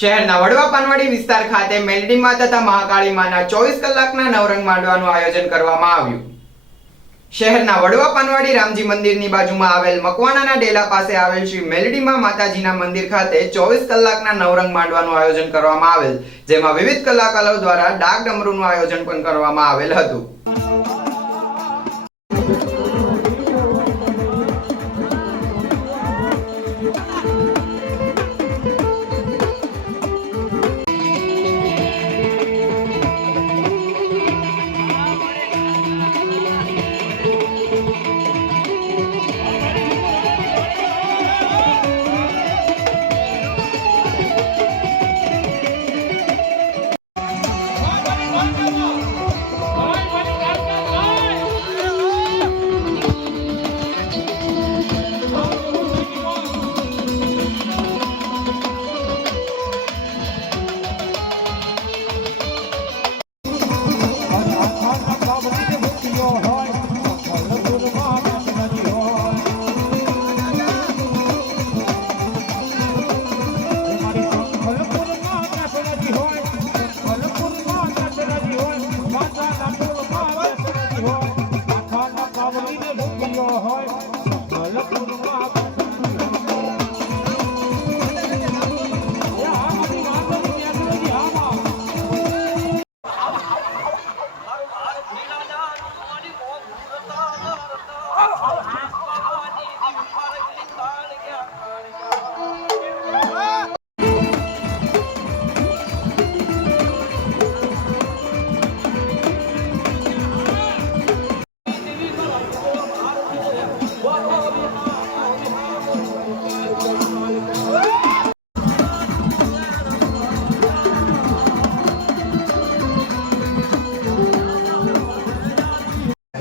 શહેરના વડવા પાનવાડી વિસ્તાર ખાતે મેલડી માં તથા મહાકાળી માના 24 કલાકના નવરંગ માંડવાનું આયોજન કરવામાં આવ્યું। શહેરના વડવા પાનવાડી રામજી મંદિરની બાજુમાં આવેલ મકવાણાના ડેલા પાસે આવેલ શ્રી મેલડી માં માતાજીના મંદિર ખાતે 24 કલાકના નવરંગ માંડવાનું આયોજન કરવામાં આવેલ, જેમાં વિવિધ કલાકારો દ્વારા ડાક ડમરૂનું આયોજન પણ કરવામાં આવેલ હતું।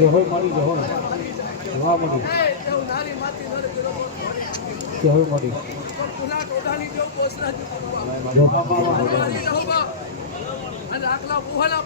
જહોય મારી જહોય જવા મળી જહોય મળી જહોય મારી